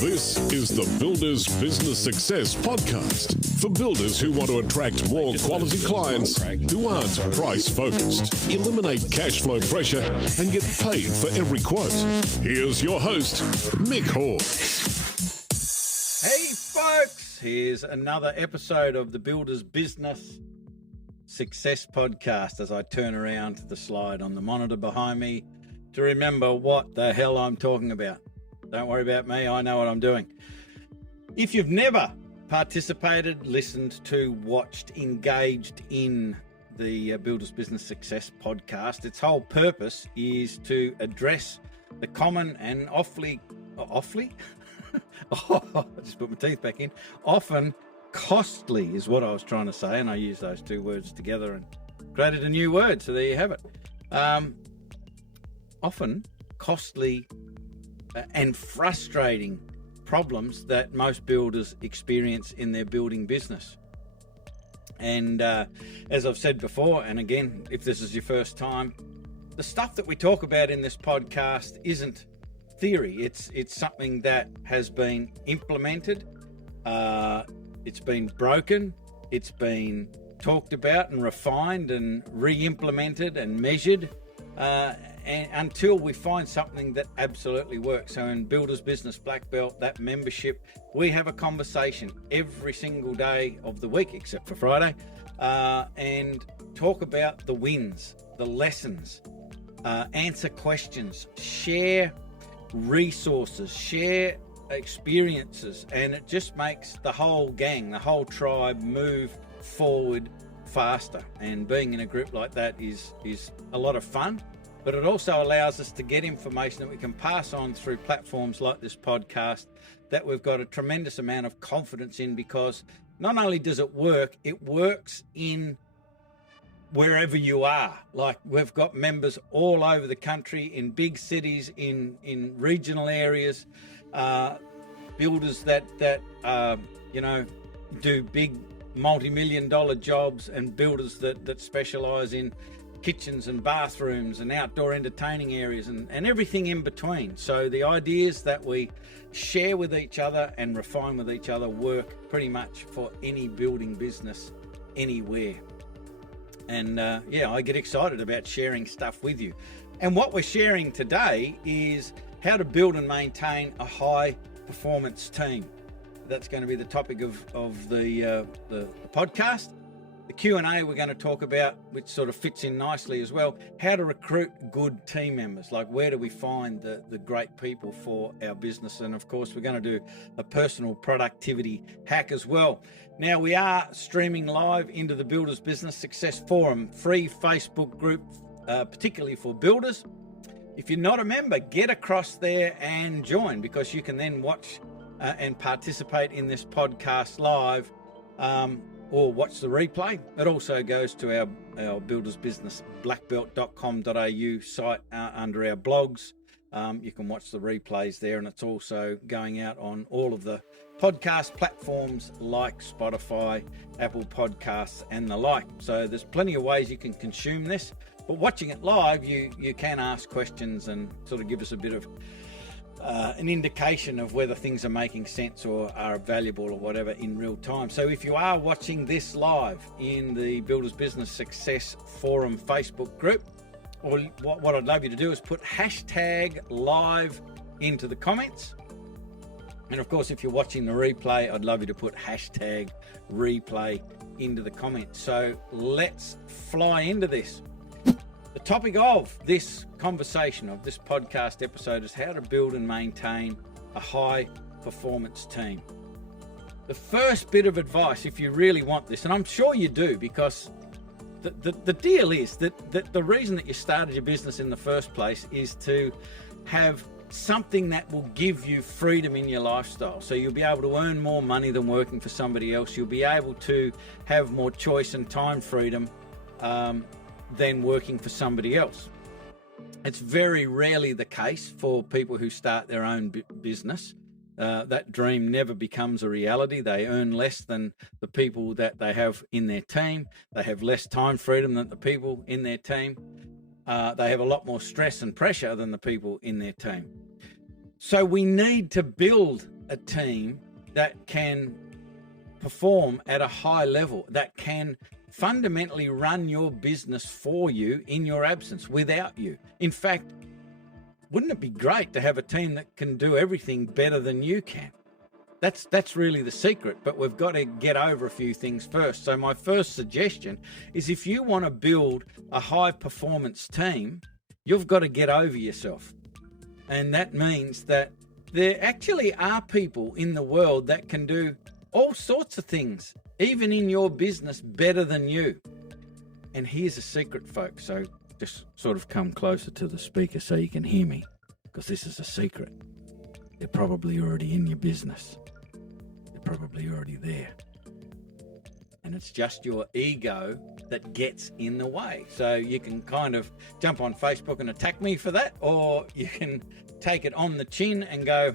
This is the Builders Business Success Podcast for builders who want to attract more quality clients who aren't price-focused, eliminate cash flow pressure, and get paid for every quote. Here's your host, Mick Hawes. Hey folks, here's another episode of the Builders Business Success Podcast as I turn around to the slide on the monitor behind me to remember what the hell I'm talking about. Don't worry about me, I know what I'm doing. If you've never participated, listened to, watched, engaged in the Builders Business Success Podcast, its whole purpose is to address the common and often costly is what I was trying to say, and I used those two words together and created a new word, so there you have it. Often costly and frustrating problems that most builders experience in their building business. And as I've said before, and again, if this is your first time, the stuff that we talk about in this podcast isn't theory. It's something that has been implemented. It's been broken. It's been talked about and refined and re-implemented and measured. And until we find something that absolutely works. So in Builders Business Black Belt, that membership, we have a conversation every single day of the week, except for Friday, and talk about the wins, the lessons, answer questions, share resources, share experiences, and it just makes the whole gang, the whole tribe move forward faster. And being in a group like that is a lot of fun. But it also allows us to get information that we can pass on through platforms like this podcast that we've got a tremendous amount of confidence in, because not only does it works in wherever you are. Like, we've got members all over the country, in big cities, in regional areas, builders that do big multi-million dollar jobs, and builders that specialize in kitchens and bathrooms and outdoor entertaining areas and everything in between. So the ideas that we share with each other and refine with each other work pretty much for any building business anywhere. And I get excited about sharing stuff with you. And what we're sharing today is how to build and maintain a high performance team. That's going to be the topic of the podcast. The Q&A we're going to talk about, which sort of fits in nicely as well, how to recruit good team members. Like, where do we find the great people for our business? And of course, we're going to do a personal productivity hack as well. Now, we are streaming live into the Builders Business Success Forum, free Facebook group, particularly for builders. If you're not a member, get across there and join, because you can then watch and participate in this podcast live, or watch the replay. It also goes to our Builders Business blackbelt.com.au site under our blogs. You can watch the replays there, and it's also going out on all of the podcast platforms like Spotify, Apple Podcasts, and the like. So there's plenty of ways you can consume this, but watching it live, you can ask questions and sort of give us a bit of an indication of whether things are making sense or are valuable or whatever in real time. So if you are watching this live in the Builders Business Success Forum Facebook group, or what I'd love you to do is put hashtag live into the comments. And of course, if you're watching the replay, I'd love you to put hashtag replay into the comments. So let's fly into this. The topic of this conversation, of this podcast episode, is how to build and maintain a high performance team. The first bit of advice, if you really want this, and I'm sure you do, because the deal is that the reason that you started your business in the first place is to have something that will give you freedom in your lifestyle. So you'll be able to earn more money than working for somebody else. You'll be able to have more choice and time freedom than working for somebody else. It's very rarely the case for people who start their own business. That dream never becomes a reality. They earn less than the people that they have in their team. They have less time freedom than the people in their team. They have a lot more stress and pressure than the people in their team. So we need to build a team that can perform at a high level, that can fundamentally run your business for you in your absence, without you. In fact, wouldn't it be great to have a team that can do everything better than you can? That's really the secret, but we've got to get over a few things first. So my first suggestion is, if you want to build a high performance team, you've got to get over yourself. And that means that there actually are people in the world that can do all sorts of things, even in your business, better than you. And here's a secret, folks. So just sort of come closer to the speaker so you can hear me, because this is a secret. They're probably already in your business. They're probably already there. And it's just your ego that gets in the way. So you can kind of jump on Facebook and attack me for that, or you can take it on the chin and go,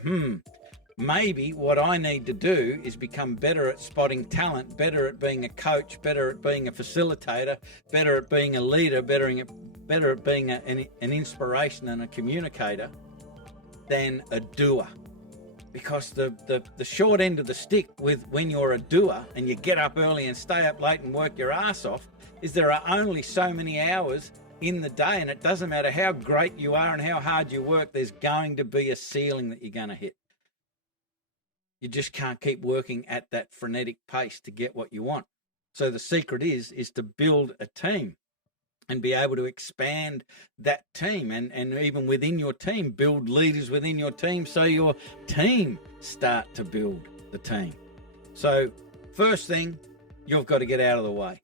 maybe what I need to do is become better at spotting talent, better at being a coach, better at being a facilitator, better at being a leader, better at being an inspiration and a communicator than a doer. Because the short end of the stick with when you're a doer and you get up early and stay up late and work your ass off is there are only so many hours in the day, and it doesn't matter how great you are and how hard you work, there's going to be a ceiling that you're going to hit. You just can't keep working at that frenetic pace to get what you want. So the secret is to build a team and be able to expand that team, and even within your team, build leaders within your team so your team start to build the team. So first thing, you've got to get out of the way.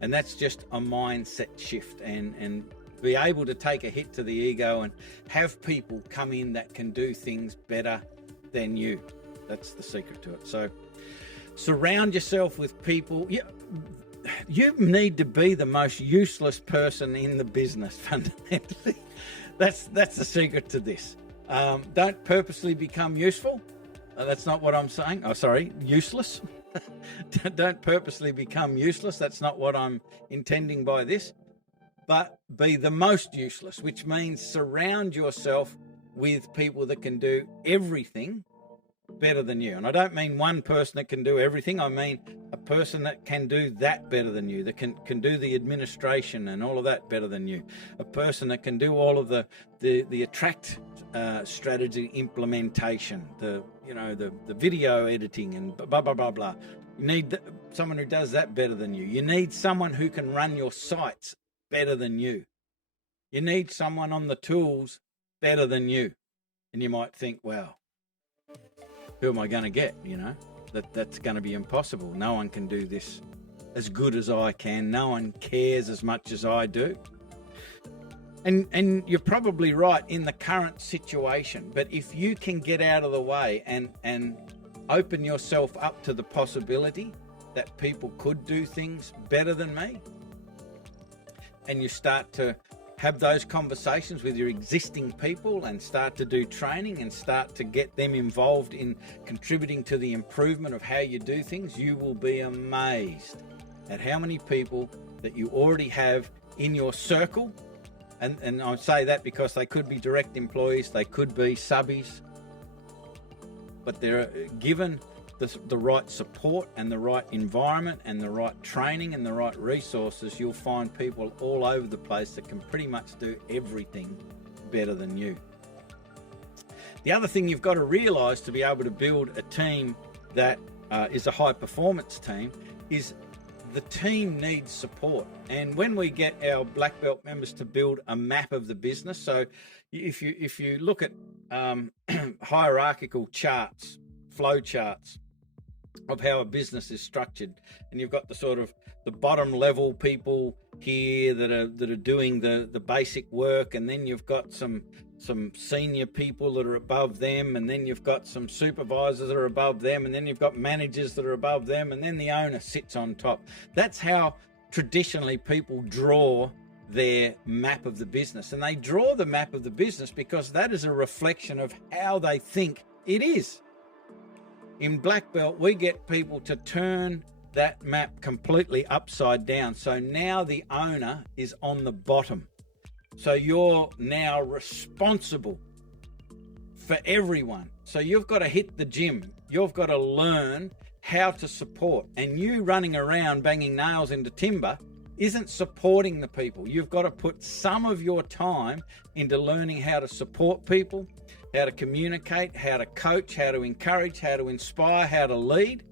And that's just a mindset shift, and be able to take a hit to the ego and have people come in that can do things better than you. That's the secret to it. So surround yourself with people. You need to be the most useless person in the business, fundamentally. That's the secret to this. Don't purposely become useful. That's not what I'm saying. Oh, sorry, useless. Don't purposely become useless. That's not what I'm intending by this. But be the most useless, which means surround yourself with people that can do everything better than you. And I don't mean one person that can do everything. I mean a person that can do that better than you, that can do the administration and all of that better than you. A person that can do all of the attract strategy implementation, the video editing and blah blah blah blah. You need someone who does that better than you. You need someone who can run your sites better than you. You need someone on the tools better than you. And you might think, well, who am I going to get? That's going to be impossible. No one can do this as good as I can. No one cares as much as I do. And you're probably right in the current situation. But if you can get out of the way and open yourself up to the possibility that people could do things better than me, and you start to have those conversations with your existing people and start to do training and start to get them involved in contributing to the improvement of how you do things, you will be amazed at how many people that you already have in your circle. And I say that because they could be direct employees, they could be subbies, but they're given the right support and the right environment and the right training and the right resources, you'll find people all over the place that can pretty much do everything better than you. The other thing you've got to realize to be able to build a team that is a high performance team is the team needs support. And when we get our black belt members to build a map of the business, so if you look at hierarchical charts, flow charts of how a business is structured, and you've got the sort of the bottom level people here that are doing the basic work, and then you've got some senior people that are above them, and then you've got some supervisors that are above them, and then you've got managers that are above them, and then the owner sits on top. That's how traditionally people draw their map of the business, and they draw the map of the business because that is a reflection of how they think it is. In Black Belt, we get people to turn that map completely upside down. So now the owner is on the bottom. So you're now responsible for everyone So you've got to hit the gym. You've got to learn how to support. And you running around banging nails into timber isn't supporting the people. You've got to put some of your time into learning how to support people, how to communicate, how to coach, how to encourage, how to inspire, how to lead.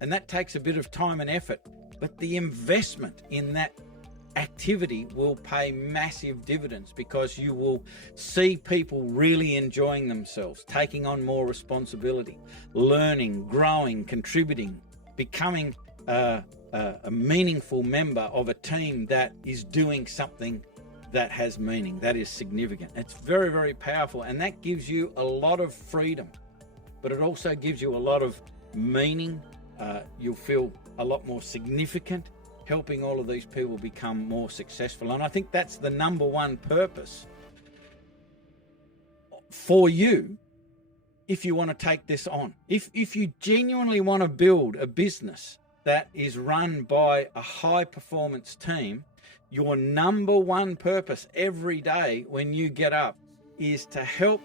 And that takes a bit of time and effort. But the investment in that activity will pay massive dividends, because you will see people really enjoying themselves, taking on more responsibility, learning, growing, contributing, becoming a meaningful member of a team that is doing something that has meaning, that is significant. It's very, very powerful, and that gives you a lot of freedom, but it also gives you a lot of meaning. You'll feel a lot more significant, helping all of these people become more successful. And I think that's the number one purpose for you if you want to take this on. If you genuinely want to build a business that is run by a high performance team, your number one purpose every day when you get up is to help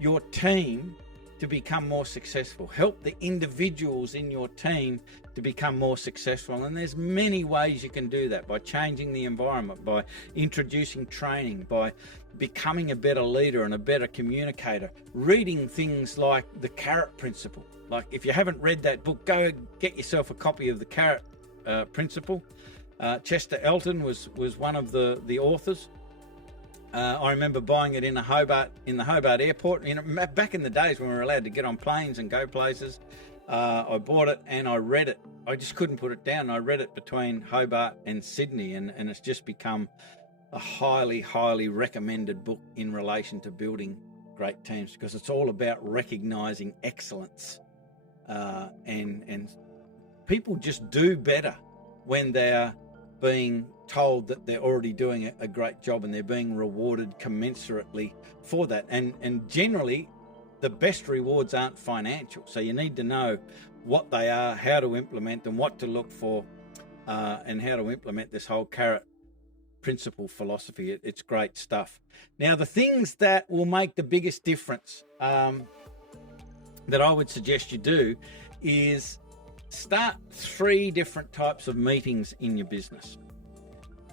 your team to become more successful, help the individuals in your team to become more successful. And there's many ways you can do that: by changing the environment, by introducing training, by becoming a better leader and a better communicator, reading things like the carrot principle. Like, if you haven't read that book, go get yourself a copy of the carrot principle. Chester Elton was one of the authors. I remember buying it in the Hobart airport. You know, back in the days when we were allowed to get on planes and go places, I bought it and I read it. I just couldn't put it down. I read it between Hobart and Sydney, and it's just become a highly, highly recommended book in relation to building great teams, because it's all about recognizing excellence. And people just do better when they're being told that they're already doing a great job, and they're being rewarded commensurately for that. And generally, the best rewards aren't financial. So you need to know what they are, how to implement them, what to look for, and how to implement this whole carrot principle philosophy. It's great stuff. Now, the things that will make the biggest difference that I would suggest you do is start 3 different types of meetings in your business.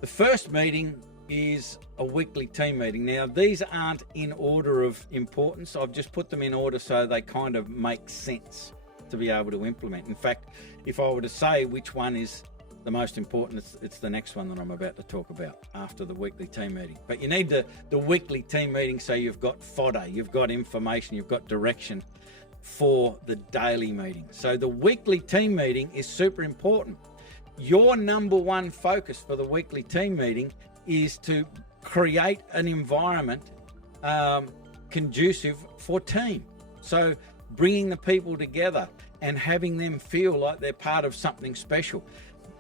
The first meeting is a weekly team meeting. Now, these aren't in order of importance. I've just put them in order so they kind of make sense to be able to implement. In fact, if I were to say which one is the most important, it's the next one that I'm about to talk about after the weekly team meeting. But you need the weekly team meeting so you've got fodder, you've got information, you've got direction for the daily meeting. So the weekly team meeting is super important. Your number one focus for the weekly team meeting is to create an environment conducive for team. So bringing the people together and having them feel like they're part of something special,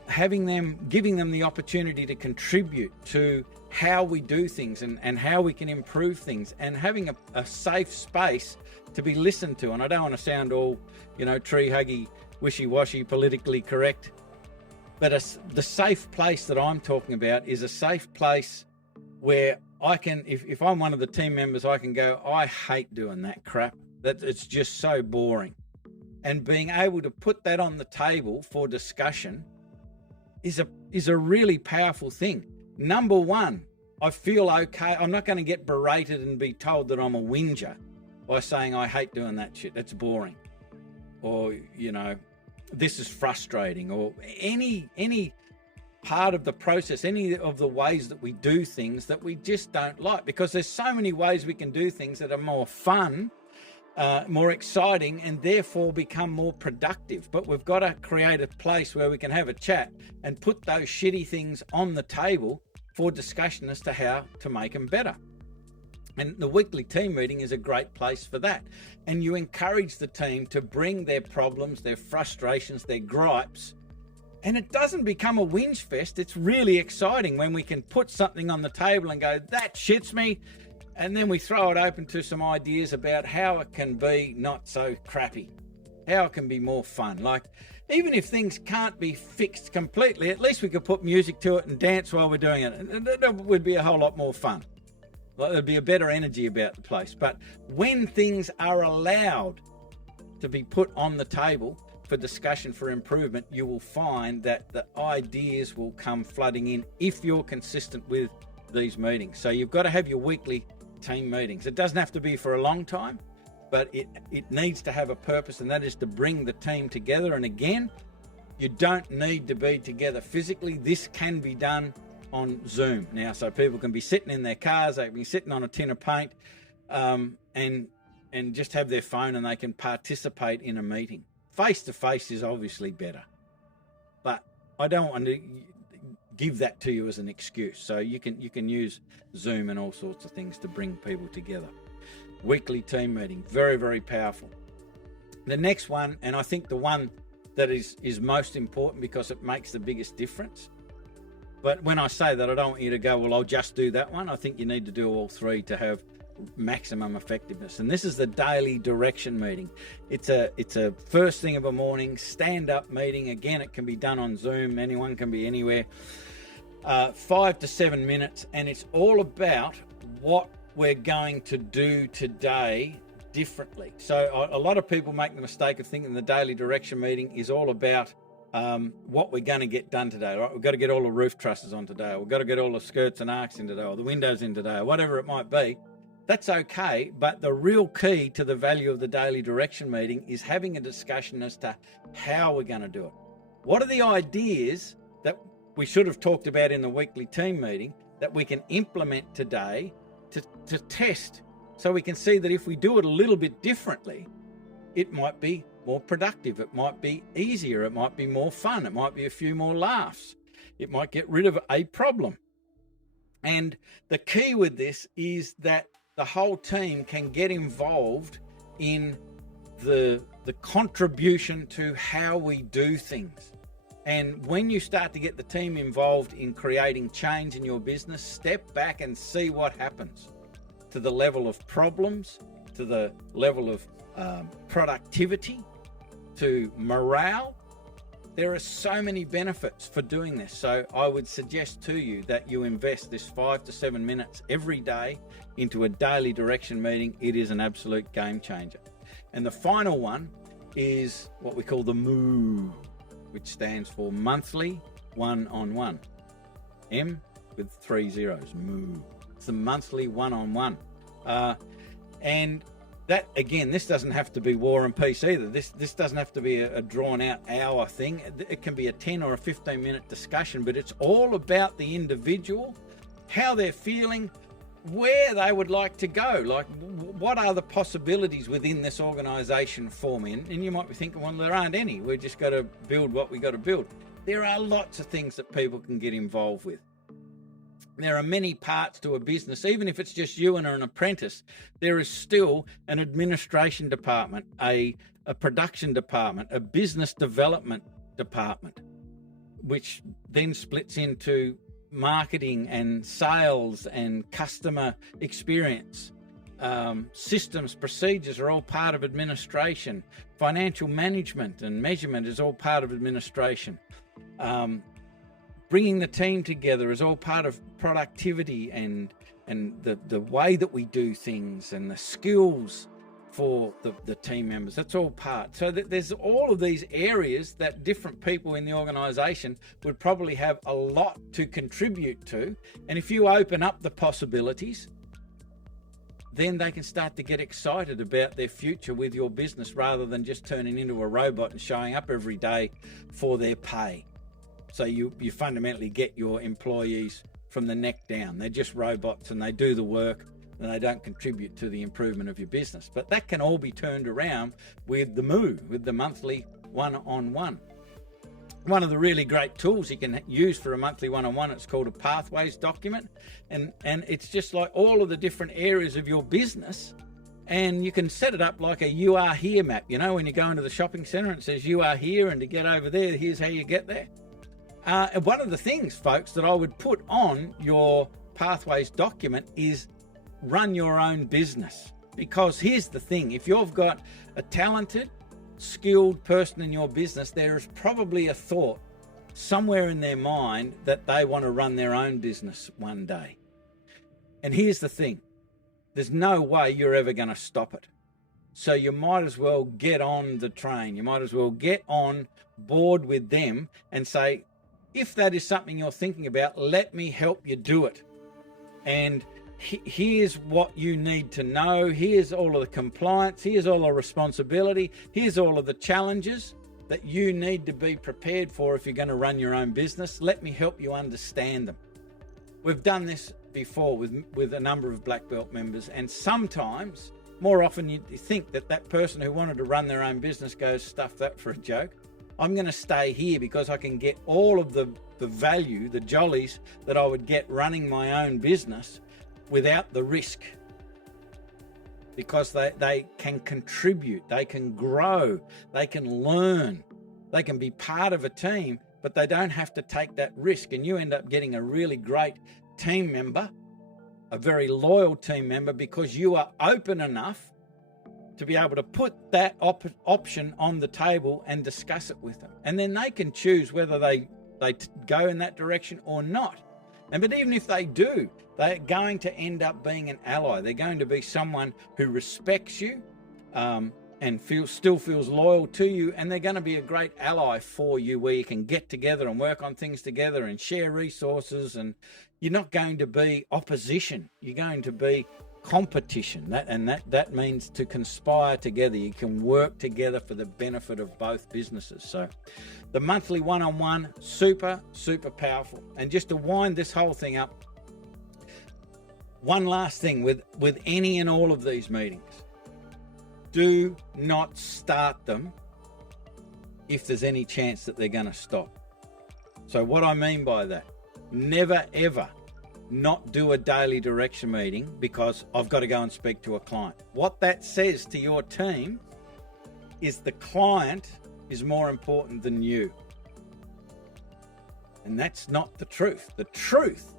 giving them the opportunity to contribute to how we do things and how we can improve things, and having a safe space to be listened to. And I don't want to sound all, tree huggy, wishy-washy, politically correct, but the safe place that I'm talking about is a safe place where I can, if I'm one of the team members, I can go, I hate doing that crap. That it's just so boring. And being able to put that on the table for discussion is a really powerful thing. Number one, I feel okay. I'm not going to get berated and be told that I'm a whinger by saying I hate doing that shit. That's boring. Or, this is frustrating, or any part of the process, any of the ways that we do things that we just don't like, because there's so many ways we can do things that are more fun, more exciting, and therefore become more productive. But we've got to create a place where we can have a chat and put those shitty things on the table for discussion as to how to make them better. And the weekly team meeting is a great place for that. And you encourage the team to bring their problems, their frustrations, their gripes. And it doesn't become a whinge fest. It's really exciting when we can put something on the table and go, that shits me. And then we throw it open to some ideas about how it can be not so crappy, how it can be more fun. Like, even if things can't be fixed completely, at least we could put music to it and dance while we're doing it. And that would be a whole lot more fun. Like, there'd be a better energy about the place. But when things are allowed to be put on the table for discussion, for improvement, you will find that the ideas will come flooding in if you're consistent with these meetings. So you've got to have your weekly team meetings. It doesn't have to be for a long time, but it needs to have a purpose, and that is to bring the team together. And again, you don't need to be together physically. This can be done on Zoom now, so people can be sitting in their cars, they can be sitting on a tin of paint, and just have their phone, and they can participate in a meeting. Face to face is obviously better, but I don't want to give that to you as an excuse. So you can use Zoom and all sorts of things to bring people together. Weekly team meeting, very, very powerful. The next one, and I think the one that is most important because it makes the biggest difference. But when I say that, I don't want you to go, well, I'll just do that one. I think you need to do all three to have maximum effectiveness. And this is the daily direction meeting. It's a first thing of a morning stand-up meeting. Again, it can be done on Zoom. Anyone can be anywhere. 5 to 7 minutes, and it's all about what we're going to do today differently. So a lot of people make the mistake of thinking the daily direction meeting is all about what we're going to get done today, right? We've got to get all the roof trusses on today, or we've got to get all the skirts and arcs in today, or the windows in today, or whatever it might be. That's okay, but the real key to the value of the daily direction meeting is having a discussion as to how we're going to do it. What are the ideas that we should have talked about in the weekly team meeting that we can implement today to test, so we can see that if we do it a little bit differently, it might be more productive, it might be easier, it might be more fun, it might be a few more laughs, it might get rid of a problem. And the key with this is that the whole team can get involved in the contribution to how we do things. And when you start to get the team involved in creating change in your business, step back and see what happens to the level of problems, to the level of productivity, to morale. There are so many benefits for doing this. So I would suggest to you that you invest this 5 to 7 minutes every day into a daily direction meeting. It is an absolute game changer. And the final one is what we call the MOO, which stands for monthly one-on-one. M with 3 zeros, MOO. It's the monthly one-on-one. And that, again, this doesn't have to be War and Peace either. This doesn't have to be a drawn-out hour thing. It can be a 10 or a 15-minute discussion, but it's all about the individual, how they're feeling, where they would like to go. Like, what are the possibilities within this organisation for me? And you might be thinking, well, there aren't any. We've just got to build what we got to build. There are lots of things that people can get involved with. There are many parts to a business. Even if it's just you and an apprentice, there is still an administration department, a production department, a business development department, which then splits into marketing and sales and customer experience. Systems, procedures are all part of administration. Financial management and measurement is all part of administration. Bringing the team together is all part of productivity and the way that we do things and the skills for the team members. That's all part. So that there's all of these areas that different people in the organisation would probably have a lot to contribute to. And if you open up the possibilities, then they can start to get excited about their future with your business rather than just turning into a robot and showing up every day for their pay. So you fundamentally get your employees from the neck down. They're just robots and they do the work and they don't contribute to the improvement of your business. But that can all be turned around with the MOO, with the monthly one-on-one. One of the really great tools you can use for a monthly one-on-one, it's called a pathways document. And it's just like all of the different areas of your business. And you can set it up like a "you are here" map. You know, when you go into the shopping centre and it says "you are here," and to get over there, here's how you get there. And one of the things, folks, that I would put on your pathways document is run your own business. Because here's the thing, if you've got a talented, skilled person in your business, there is probably a thought somewhere in their mind that they want to run their own business one day. And here's the thing, there's no way you're ever going to stop it. So you might as well get on the train. You might as well get on board with them and say, if that is something you're thinking about, let me help you do it. And here's what you need to know. Here's all of the compliance. Here's all the responsibility. Here's all of the challenges that you need to be prepared for if you're going to run your own business. Let me help you understand them. We've done this before with a number of black belt members, and sometimes, more often, you think that person who wanted to run their own business goes, stuff that for a joke. I'm going to stay here because I can get all of the value, the jollies that I would get running my own business without the risk. Because they can contribute, they can grow, they can learn, they can be part of a team, but they don't have to take that risk. And you end up getting a really great team member, a very loyal team member, because you are open enough to be able to put that option on the table and discuss it with them. And then they can choose whether they go in that direction or not. But even if they do, they're going to end up being an ally. They're going to be someone who respects you and still feels loyal to you, and they're going to be a great ally for you, where you can get together and work on things together and share resources, and you're not going to be opposition. You're going to be competition. That means to conspire together. You can work together for the benefit of both businesses. So the monthly one-on-one, super, super powerful. And just to wind this whole thing up, one last thing with any and all of these meetings, do not start them if there's any chance that they're going to stop. So what I mean by that, never ever not do a daily direction meeting because I've got to go and speak to a client. What that says to your team is the client is more important than you. And that's not the truth. The truth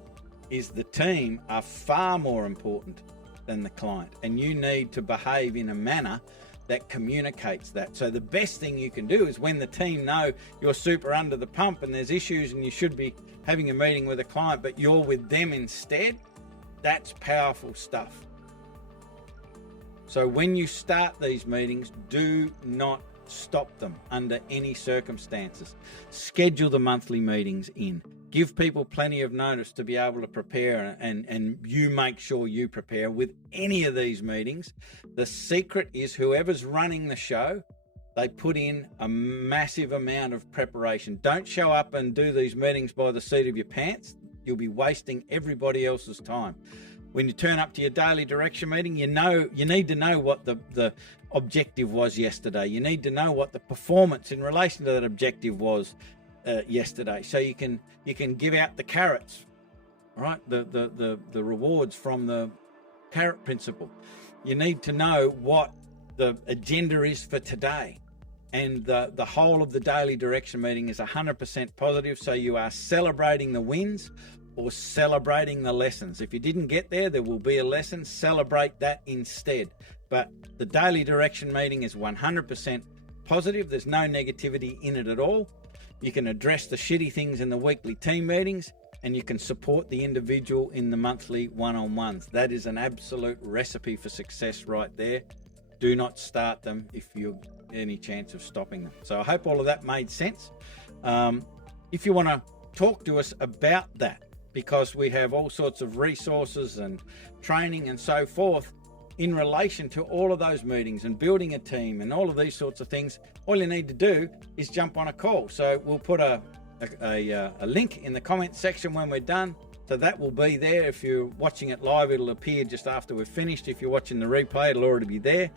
is the team are far more important than the client, and you need to behave in a manner that communicates that. So the best thing you can do is, when the team know you're super under the pump and there's issues and you should be having a meeting with a client, but you're with them instead, that's powerful stuff. So when you start these meetings, do not stop them under any circumstances. Schedule the monthly meetings in. Give people plenty of notice to be able to prepare, and you make sure you prepare with any of these meetings. The secret is whoever's running the show, they put in a massive amount of preparation. Don't show up and do these meetings by the seat of your pants. You'll be wasting everybody else's time. When you turn up to your daily direction meeting, you need to know what the objective was yesterday. You need to know what the performance in relation to that objective was yesterday, so you can give out the carrots, right? The rewards from the carrot principle. You need to know what the agenda is for today, and the whole of the daily direction meeting is 100% positive. So you are celebrating the wins or celebrating the lessons. If you didn't get there, there will be a lesson. Celebrate that instead. But the daily direction meeting is 100% positive. There's no negativity in it at all. You can address the shitty things in the weekly team meetings, and you can support the individual in the monthly one-on-ones. That is an absolute recipe for success right there. Do not start them if you've any chance of stopping them. So I hope all of that made sense. If you want to talk to us about that, because we have all sorts of resources and training and so forth in relation to all of those meetings and building a team and all of these sorts of things, all you need to do is jump on a call. So we'll put a link in the comment section when we're done. So that will be there. If you're watching it live, it'll appear just after we're finished. If you're watching the replay, it'll already be there.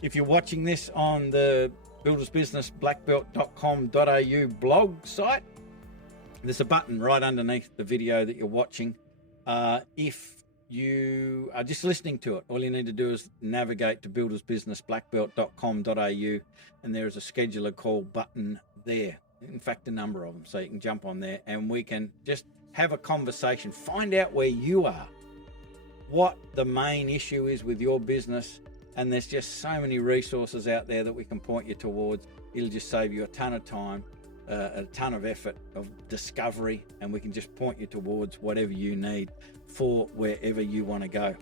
If you're watching this on the buildersbusinessblackbelt.com.au blog site, there's a button right underneath the video that you're watching. If you are just listening to it, all you need to do is navigate to buildersbusinessblackbelt.com.au, and there is a schedule a call button there. In fact, a number of them, so you can jump on there and we can just have a conversation, find out where you are, what the main issue is with your business, and there's just so many resources out there that we can point you towards. It'll just save you a ton of time, a ton of effort of discovery, and we can just point you towards whatever you need for wherever you want to go.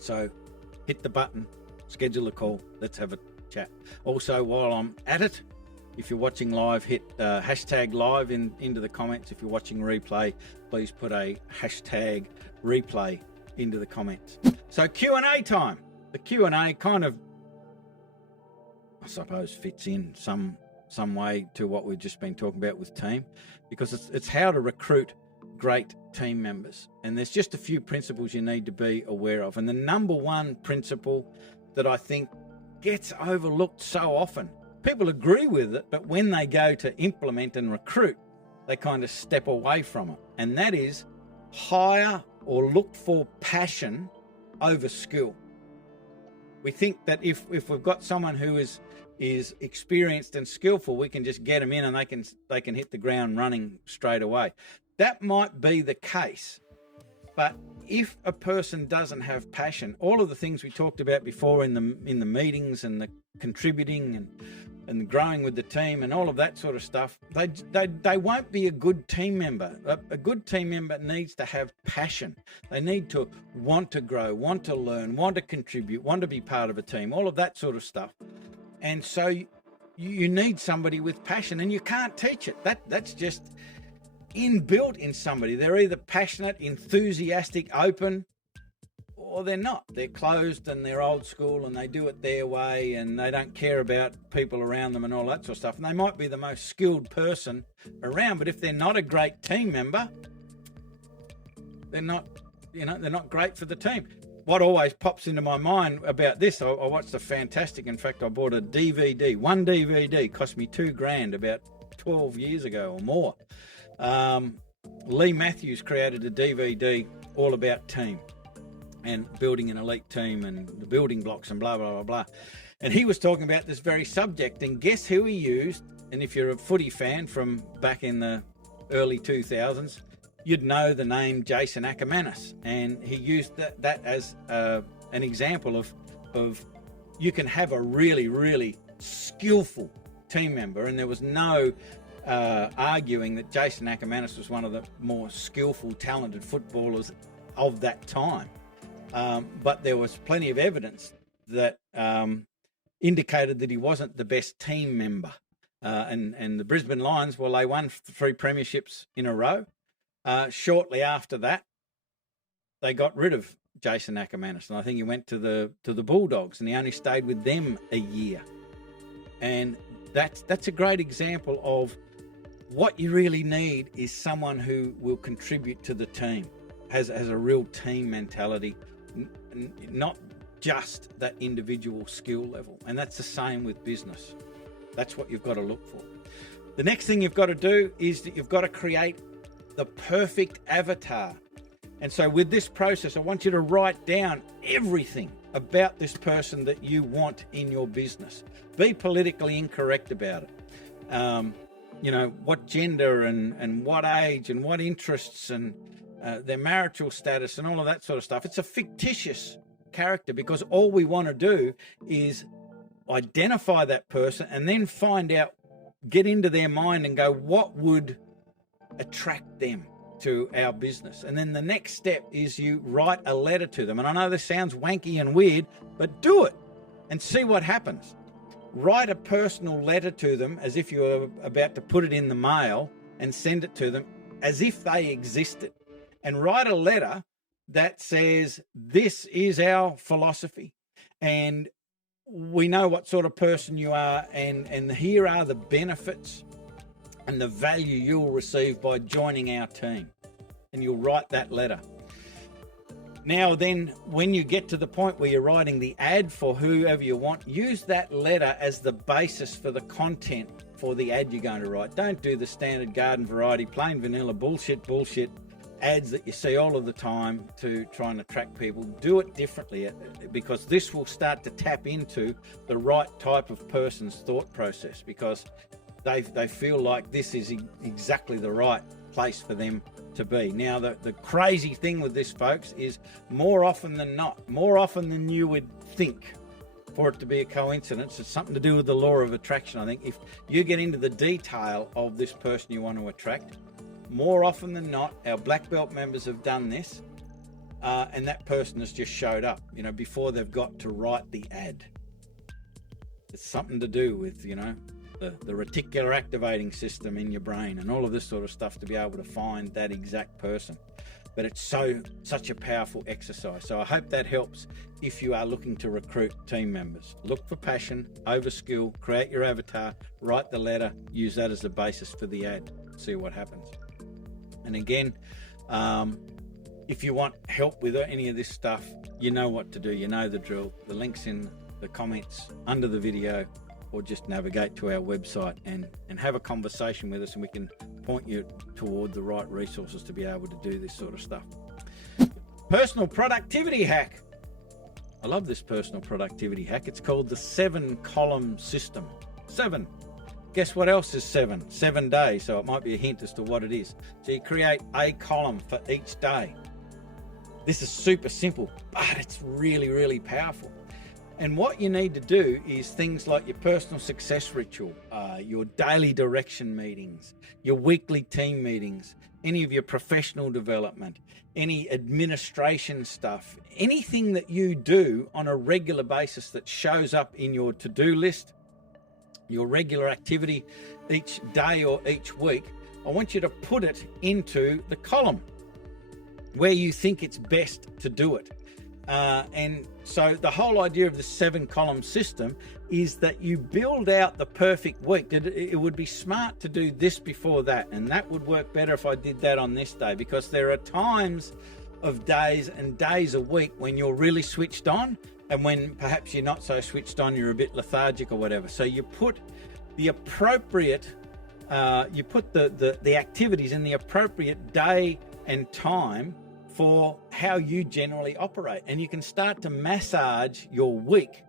So hit the button, schedule a call, let's have a chat. Also, while I'm at it, if you're watching live, hit hashtag live into the comments. If you're watching replay, please put a hashtag replay into the comments. So Q&A time. The Q&A kind of, I suppose, fits in some way to what we've just been talking about with team, because it's how to recruit great team members. And there's just a few principles you need to be aware of. And the number one principle that I think gets overlooked so often, people agree with it, but when they go to implement and recruit, they kind of step away from it. And that is hire or look for passion over skill. We think that if we've got someone who is experienced and skillful, we can just get them in and they can hit the ground running straight away. That might be the case, but if a person doesn't have passion, all of the things we talked about before in the meetings and the contributing and growing with the team and all of that sort of stuff, they won't be a good team member. A good team member needs to have passion. They need to want to grow, want to learn, want to contribute, want to be part of a team, all of that sort of stuff. And so you need somebody with passion, and you can't teach it. That's just inbuilt in somebody. They're either passionate, enthusiastic, open, or they're not. They're closed and they're old school and they do it their way and they don't care about people around them and all that sort of stuff. And they might be the most skilled person around, but if they're not a great team member, they're not great for the team. What always pops into my mind about this, I watched a fantastic, in fact, I bought a DVD. One DVD cost me $2,000 about 12 years ago or more. Lee Matthews created a DVD all about team and building an elite team and the building blocks and blah, blah, blah, blah. And he was talking about this very subject, and guess who he used? And if you're a footy fan from back in the early 2000s, you'd know the name Jason Ackermanis. And he used that as an example of you can have a really, really skillful team member, and there was no arguing that Jason Ackermanis was one of the more skillful, talented footballers of that time. But there was plenty of evidence that indicated that he wasn't the best team member. And the Brisbane Lions, well, they won 3 premierships in a row. Shortly after that, they got rid of Jason Ackermanis, and I think he went to the Bulldogs, and he only stayed with them a year. And that's a great example of what you really need is someone who will contribute to the team, has a real team mentality, not just that individual skill level. And that's the same with business. That's what you've got to look for. The next thing you've got to do is that you've got to create the perfect avatar. And so with this process, I want you to write down everything about this person that you want in your business. Be politically incorrect about it. What gender and what age and what interests and their marital status and all of that sort of stuff. It's a fictitious character, because all we want to do is identify that person and then find out, get into their mind and go, what would attract them to our business? And then the next step is you write a letter to them. And I know this sounds wanky and weird, but do it and see what happens. Write a personal letter to them as if you were about to put it in the mail, and send it to them as if they existed. And write a letter that says, this is our philosophy, and we know what sort of person you are, and here are the benefits and the value you'll receive by joining our team. And you'll write that letter. Now then, when you get to the point where you're writing the ad for whoever you want, use that letter as the basis for the content for the ad you're going to write. Don't do the standard garden variety, plain vanilla bullshit ads that you see all of the time to try and attract people. Do it differently, because this will start to tap into the right type of person's thought process, because they feel like this is exactly the right place for them to be. Now, the crazy thing with this, folks, is more often than not, more often than you would think for it to be a coincidence, it's something to do with the law of attraction. I think if you get into the detail of this person you want to attract, more often than not, our black belt members have done this. and that person has just showed up, before they've got to write the ad. It's something to do with, the reticular activating system in your brain and all of this sort of stuff to be able to find that exact person. But it's such a powerful exercise. So I hope that helps if you are looking to recruit team members. Look for passion over skill, create your avatar, write the letter, use that as the basis for the ad, see what happens. And again, if you want help with any of this stuff, you know what to do, you know the drill. The link's in the comments under the video, or just navigate to our website and have a conversation with us, and we can point you toward the right resources to be able to do this sort of stuff. Personal productivity hack. I love this personal productivity hack. It's called the 7-column system. 7. Guess what else is 7? 7 days, so it might be a hint as to what it is. So you create a column for each day. This is super simple, but it's really, really powerful. And what you need to do is things like your personal success ritual, your daily direction meetings, your weekly team meetings, any of your professional development, any administration stuff, anything that you do on a regular basis that shows up in your to-do list, your regular activity each day or each week, I want you to put it into the column where you think it's best to do it. And so the whole idea of the 7-column system is that you build out the perfect week. It would be smart to do this before that, and that would work better if I did that on this day, because there are times of days and days a week when you're really switched on, and when perhaps you're not so switched on, you're a bit lethargic or whatever. So you put the appropriate, the activities in the appropriate day and time for how you generally operate, and you can start to massage your week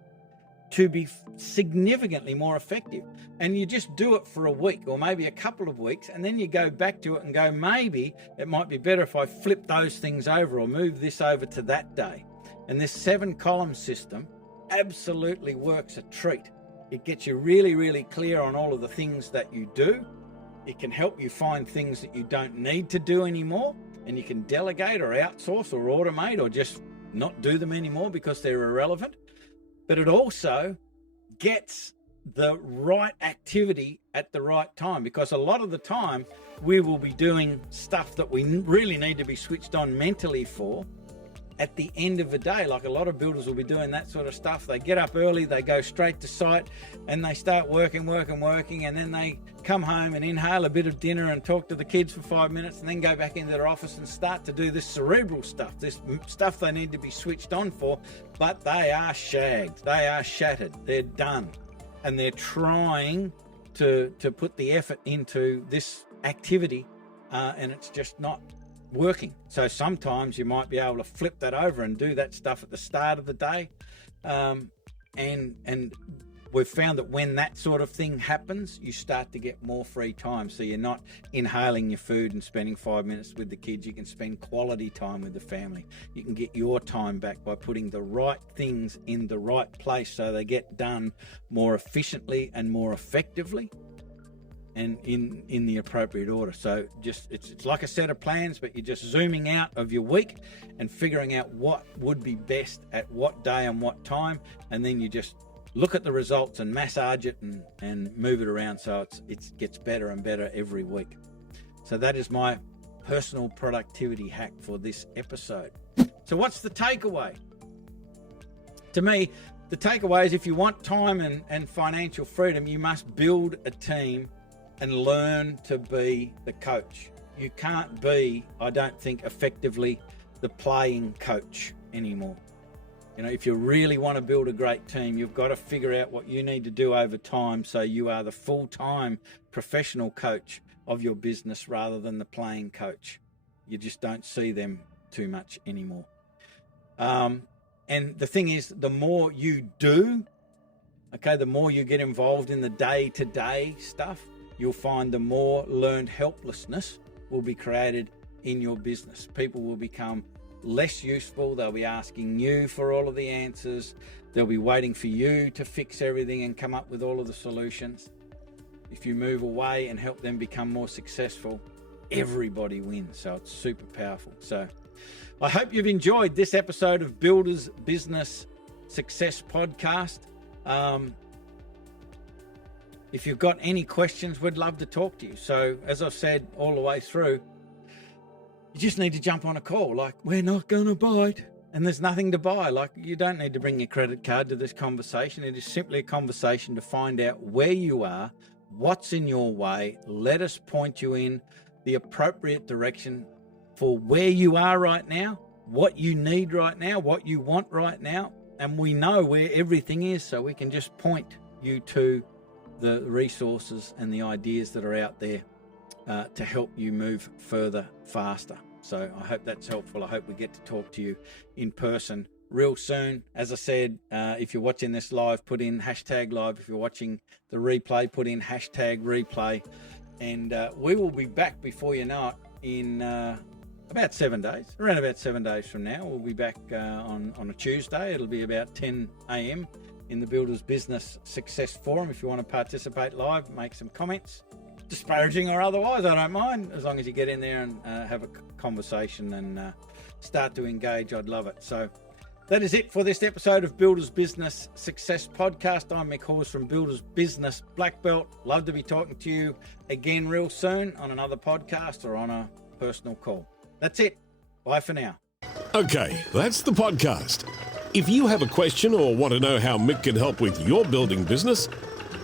to be significantly more effective. And you just do it for a week or maybe a couple of weeks, and then you go back to it and go, maybe it might be better if I flip those things over or move this over to that day. And this 7-column system absolutely works a treat. It gets you really, really clear on all of the things that you do. It can help you find things that you don't need to do anymore, and you can delegate or outsource or automate or just not do them anymore because they're irrelevant. But it also gets the right activity at the right time, because a lot of the time we will be doing stuff that we really need to be switched on mentally for at the end of the day. Like a lot of builders will be doing that sort of stuff. They get up early, they go straight to site, and they start working, and then they come home and inhale a bit of dinner and talk to the kids for 5 minutes, and then go back into their office and start to do this cerebral stuff, this stuff they need to be switched on for, but they are shagged, they are shattered, they're done, and they're trying to put the effort into this activity, and it's just not working. So sometimes you might be able to flip that over and do that stuff at the start of the day, and we've found that when that sort of thing happens, you start to get more free time. So you're not inhaling your food and spending 5 minutes with the kids. You can spend quality time with the family. You can get your time back by putting the right things in the right place so they get done more efficiently and more effectively, and in the appropriate order. So just it's like a set of plans, but you're just zooming out of your week and figuring out what would be best at what day and what time, and then you just look at the results and massage it and move it around so it gets better and better every week. So that is my personal productivity hack for this episode. So what's the takeaway? To me, the takeaway is if you want time and financial freedom, you must build a team and learn to be the coach. You can't be, I don't think, effectively the playing coach anymore. You know, if you really want to build a great team, you've got to figure out what you need to do over time so you are the full-time professional coach of your business rather than the playing coach. You just don't see them too much anymore. And the thing is, the more you do, okay, the more you get involved in the day-to-day stuff, you'll find the more learned helplessness will be created in your business. People will become less useful. They'll be asking you for all of the answers. They'll be waiting for you to fix everything and come up with all of the solutions. If you move away and help them become more successful, everybody wins. So it's super powerful. So I hope you've enjoyed this episode of Builders Business Success Podcast. If you've got any questions, we'd love to talk to you. So as I've said all the way through, you just need to jump on a call. Like, we're not going to bite. And there's nothing to buy. Like, you don't need to bring your credit card to this conversation. It is simply a conversation to find out where you are, what's in your way. Let us point you in the appropriate direction for where you are right now, what you need right now, what you want right now. And we know where everything is, so we can just point you to the resources and the ideas that are out there to help you move further, faster. So I hope that's helpful. I hope we get to talk to you in person real soon. As I said, if you're watching this live, put in hashtag live. If you're watching the replay, put in hashtag replay. And we will be back before you know it in about 7 days. Around about 7 days from now, we'll be back on a Tuesday. It'll be about 10 a.m. in the Builders Business Success Forum. If you want to participate live, make some comments, disparaging or otherwise, I don't mind, as long as you get in there and have a conversation and start to engage. I'd love it. So that is it for this episode of Builders Business Success Podcast. I'm Mick Hawes from Builders Business Black Belt. Love to be talking to you again real soon on another podcast or on a personal call. That's it. Bye for now. Okay, that's the podcast. If you have a question or want to know how Mick can help with your building business,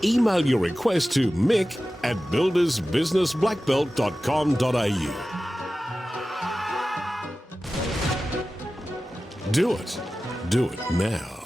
email your request to mick@buildersbusinessblackbelt.com.au. Do it. Do it now.